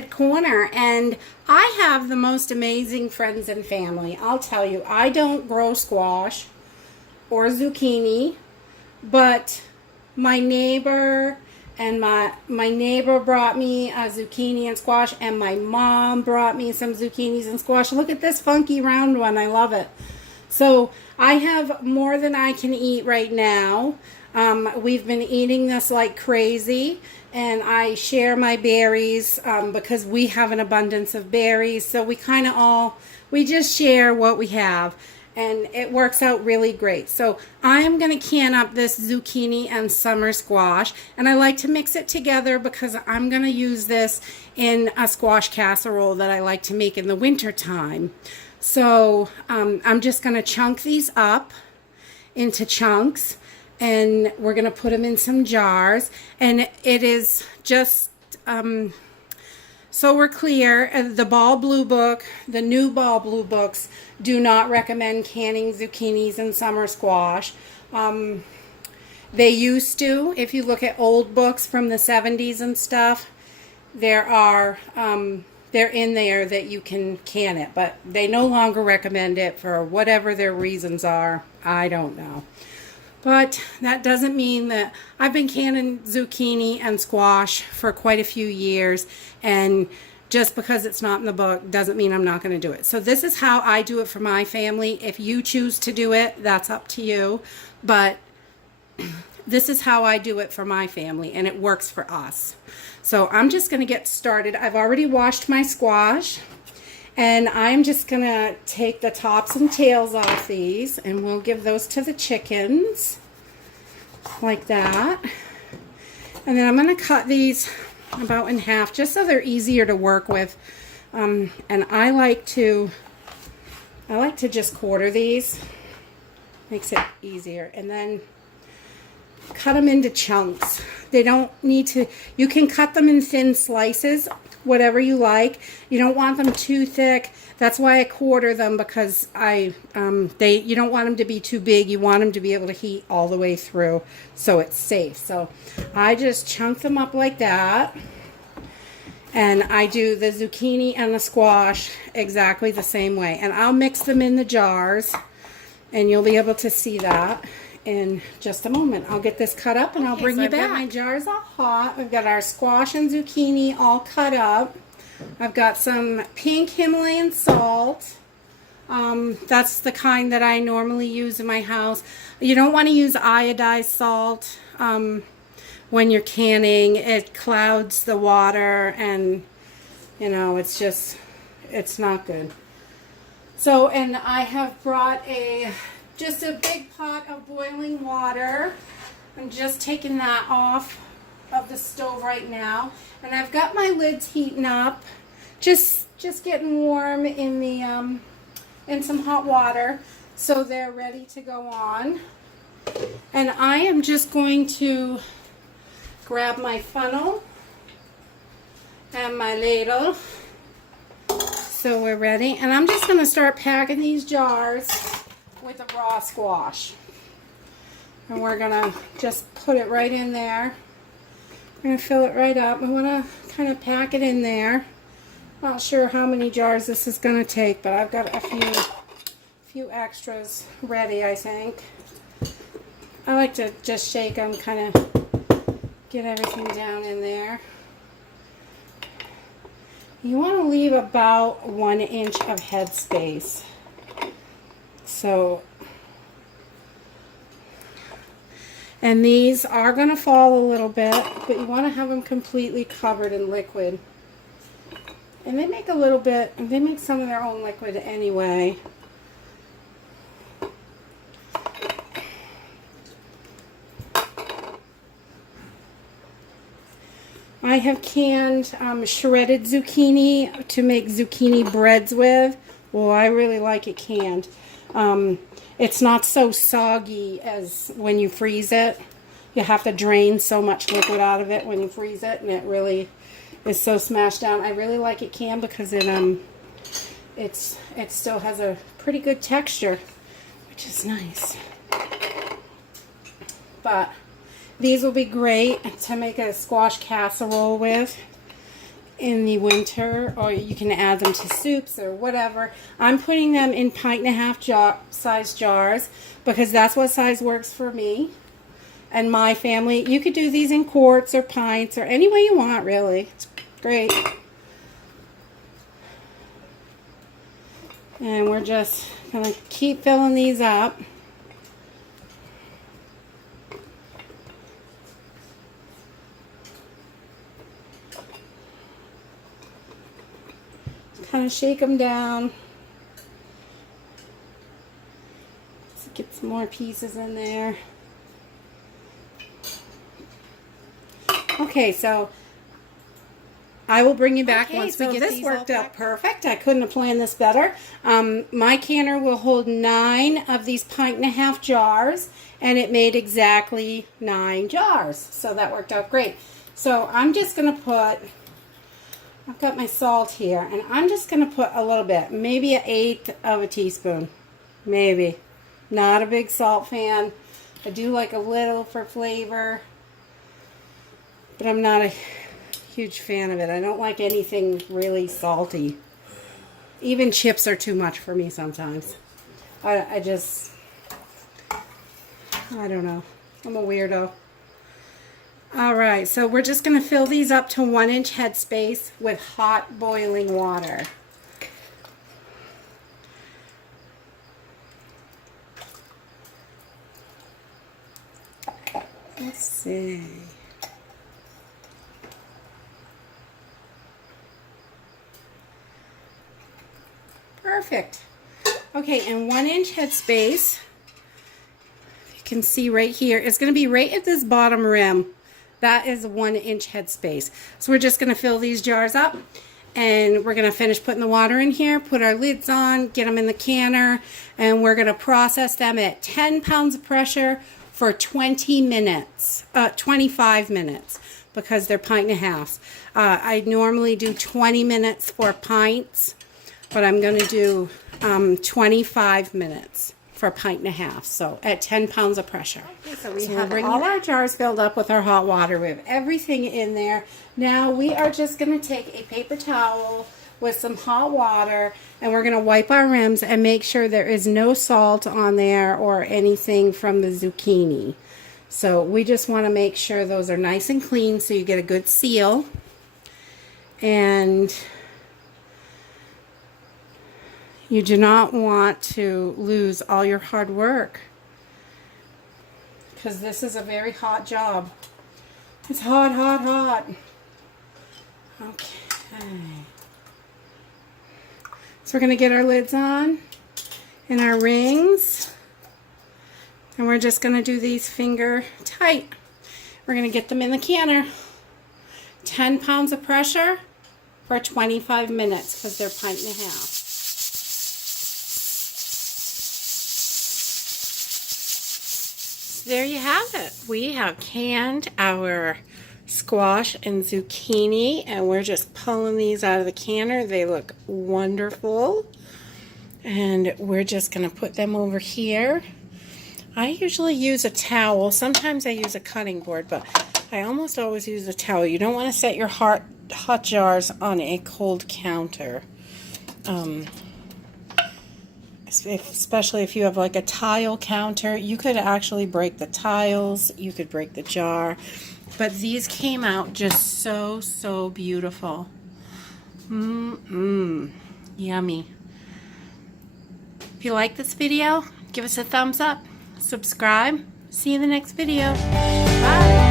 Homestead Corner, and I have the most amazing friends and family. I'll tell you, I don't grow squash or zucchini, but my neighbor and my neighbor brought me a zucchini and squash, and my mom brought me some zucchinis and squash. Look at this funky round one. I love it. So I have more than I can eat right now. We've been eating this like crazy, and I share my berries because we have an abundance of berries. So we just share what we have, and it works out really great. So I am going to can up this zucchini and summer squash, and I like to mix it together because I'm going to use this in a squash casserole that I like to make in the winter time. So I'm just going to chunk these up into chunks, and we're going to put them in some jars. And it is just, so we're clear, the Ball Blue Book, the new Ball Blue Books do not recommend canning zucchinis and summer squash. They used to. If you look at old books from the 70s and stuff, there are, they're in there that you can can it, but they no longer recommend it for whatever their reasons are. I don't know. But that doesn't mean that I've been canning zucchini and squash for quite a few years, and just because it's not in the book doesn't mean I'm not going to do it. So this is how I do it for my family. If you choose to do it, that's up to you. But this is how I do it for my family, and it works for us. So I'm just going to get started. I've already washed my squash, and I'm just going to take the tops and tails off these, and we'll give those to the chickens like that. And then I'm going to cut these about in half just so they're easier to work with. And I like to just quarter these. Makes it easier. And then cut them into chunks. They don't need to, you can cut them in thin slices, whatever you like. You don't want them too thick. That's why I quarter them, because you don't want them to be too big. You want them to be able to heat all the way through, so it's safe. So I just chunk them up like that. And I do the zucchini and the squash exactly the same way. And I'll mix them in the jars, and you'll be able to see that in just a moment. I'll get this cut up and I'll bring you back. I've got my jars all hot. We've got our squash and zucchini all cut up. I've got some pink Himalayan salt. That's the kind that I normally use in my house. You don't want to use iodized salt when you're canning. It clouds the water, and it's not good. So, and I have brought just a big pot of boiling water. I'm just taking that off of the stove right now, and I've got my lids heating up, just getting warm in the in some hot water, so they're ready to go on. And I am just going to grab my funnel and my ladle, so we're ready. And I'm just going to start packing these jars with the raw squash, and we're gonna just put it right in there. We're gonna fill it right up. We want to kind of pack it in there. Not sure how many jars this is gonna take, but I've got a few extras ready, I think. I like to just shake them, kind of get everything down in there. You want to leave about 1 inch of head space. So, and these are going to fall a little bit, but you want to have them completely covered in liquid. And they make some of their own liquid anyway. I have canned shredded zucchini to make zucchini breads with. Well, I really like it canned. It's not so soggy as when you freeze it. You have to drain so much liquid out of it when you freeze it, and it really is so smashed down. I really like it canned because it still has a pretty good texture, which is nice. But these will be great to make a squash casserole with. in the winter, or you can add them to soups or whatever. I'm putting them in 1.5 size jars because that's what size works for me and my family. You could do these in quarts or pints or any way you want, really. It's great. And we're just going to keep filling these up. Kind of shake them down. Let's get some more pieces in there. Okay, so I will bring you back once we get these. This worked out perfect. I couldn't have planned this better. My canner will hold 9 of these 1.5 jars, and it made exactly 9 jars. So that worked out great. So I'm just going to put, I've got my salt here, and I'm just going to put a little bit, maybe 1/8 of a teaspoon, maybe. Not a big salt fan. I do like a little for flavor, but I'm not a huge fan of it. I don't like anything really salty. Even chips are too much for me sometimes. I don't know. I'm a weirdo. Alright, so we're just going to fill these up to 1-inch headspace with hot boiling water. Let's see. Perfect. Okay, and 1-inch headspace, you can see right here, it's going to be right at this bottom rim. That is 1-inch headspace. So we're just going to fill these jars up, and we're going to finish putting the water in here, put our lids on, get them in the canner, and we're going to process them at 10 pounds of pressure for 20 minutes, 25 minutes, because they're 1.5 pints. I normally do 20 minutes for pints, but I'm going to do 25 minutes for 1.5 pints, so at 10 pounds of pressure. Okay, so we have all our jars filled up with our hot water. We have everything in there. Now we are just going to take a paper towel with some hot water, and we're going to wipe our rims and make sure there is no salt on there or anything from the zucchini. So we just want to make sure those are nice and clean so you get a good seal. And you do not want to lose all your hard work, because this is a very hot job. It's hot, hot, hot. Okay. So we're going to get our lids on and our rings, and we're just going to do these finger tight. We're going to get them in the canner. 10 pounds of pressure for 25 minutes because they're 1.5 pints. There you have it. We have canned our squash and zucchini, and we're just pulling these out of the canner. They look wonderful, and we're just going to put them over here. I usually use a towel. Sometimes I use a cutting board, but I almost always use a towel. You don't want to set your hot jars on a cold counter. Especially if you have like a tile counter, you could actually break the tiles, you could break the jar, but these came out just so beautiful. Yummy. If you like this video, give us a thumbs up, subscribe, see you in the next video. Bye.